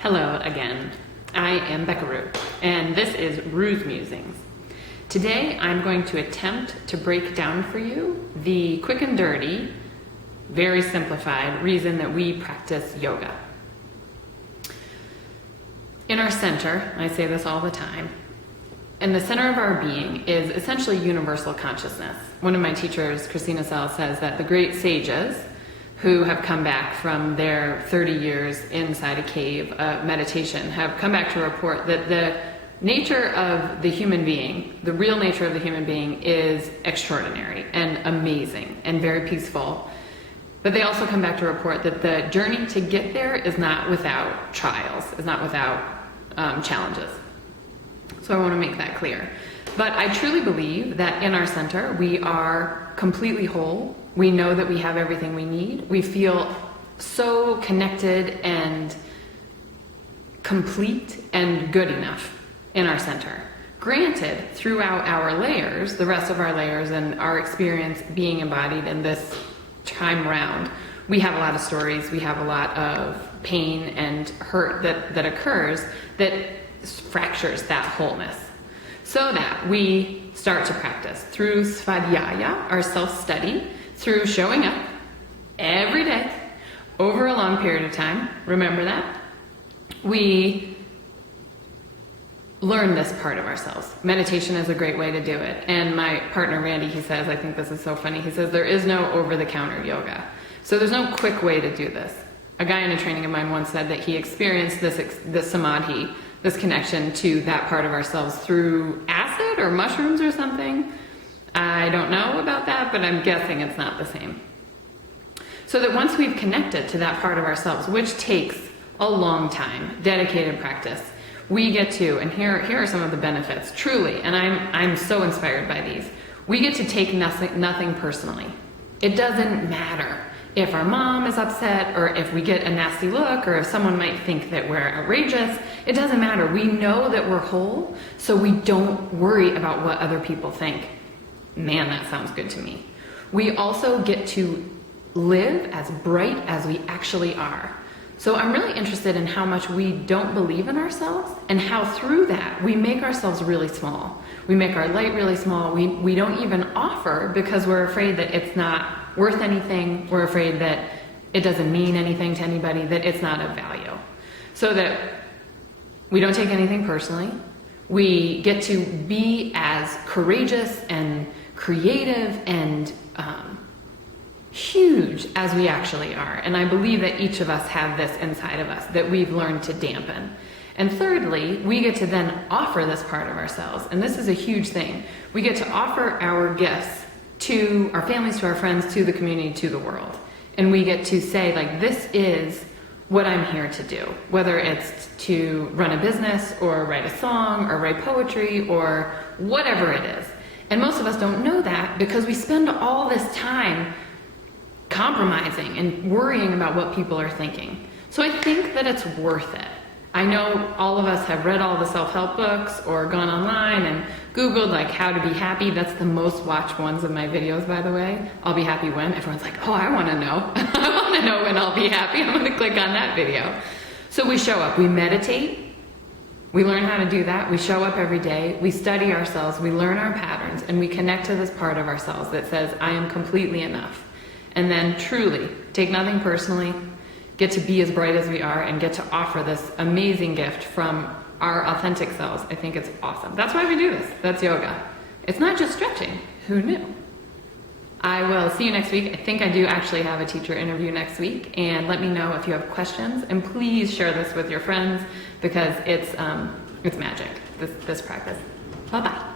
Hello again. I am Becca and this is Rue's Musings. Today I'm going to attempt to break down for you the quick and dirty, very simplified reason that we practice yoga. In our center, I say this all the time, and the center of our being is essentially universal consciousness. One of my teachers, Christina Sell, says that the great sages who have come back from their 30 years inside a cave meditation have come back to report that the nature of the human being, the real nature of the human being, is extraordinary and amazing and very peaceful. But they also come back to report that the journey to get there is not without trials, is not without challenges. So I want to make that clear. But I truly believe that in our center, we are completely whole. We know that we have everything we need. We feel so connected and complete and good enough in our center. Granted, throughout our layers, the rest of our layers and our experience being embodied in this time round, we have a lot of stories, we have a lot of pain and hurt that occurs that fractures that wholeness. So that we start to practice through svadhyaya, our self-study, through showing up every day over a long period of time. Remember that. We learn this part of ourselves. Meditation is a great way to do it. And my partner Randy, he says, I think this is so funny, he says there is no over-the-counter yoga. So there's no quick way to do this. A guy in a training of mine once said that he experienced this samadhi, this connection to that part of ourselves through acid or mushrooms or something. I don't know about that, but I'm guessing it's not the same. So that once we've connected to that part of ourselves, which takes a long time, dedicated practice, we get to, and here are some of the benefits, truly, and I'm so inspired by these. We get to take nothing personally. It doesn't matter if our mom is upset, or if we get a nasty look, or if someone might think that we're outrageous. It doesn't matter. We know that we're whole, so we don't worry about what other people think. Man, that sounds good to me. We also get to live as bright as we actually are. So I'm really interested in how much we don't believe in ourselves, and how through that we make ourselves really small. We make our light really small. We don't even offer because we're afraid that it's not worth anything. We're afraid that it doesn't mean anything to anybody, that it's not of value. So that we don't take anything personally. We get to be as courageous and creative and huge as we actually are. And I believe that each of us have this inside of us that we've learned to dampen. And thirdly, we get to then offer this part of ourselves. And this is a huge thing. We get to offer our gifts to our families, to our friends, to the community, to the world. And we get to say, like, this is what I'm here to do. Whether it's to run a business, or write a song, or write poetry, or whatever it is. And most of us don't know that because we spend all this time compromising and worrying about what people are thinking. So I think that it's worth it. I know all of us have read all the self-help books or gone online and Googled like how to be happy. That's the most watched ones of my videos, by the way. I'll be happy when. Everyone's like, oh, I want to know. I want to know when I'll be happy. I'm going to click on that video. So we show up, we meditate, we learn how to do that. We show up every day, we study ourselves, we learn our patterns, and we connect to this part of ourselves that says, I am completely enough. And then truly take nothing personally, get to be as bright as we are, and get to offer this amazing gift from our authentic selves. I think it's awesome. That's why we do this. That's yoga. It's not just stretching. Who knew? I will see you next week. I think I do actually have a teacher interview next week, and let me know if you have questions, and please share this with your friends because it's magic, this practice. Bye-bye.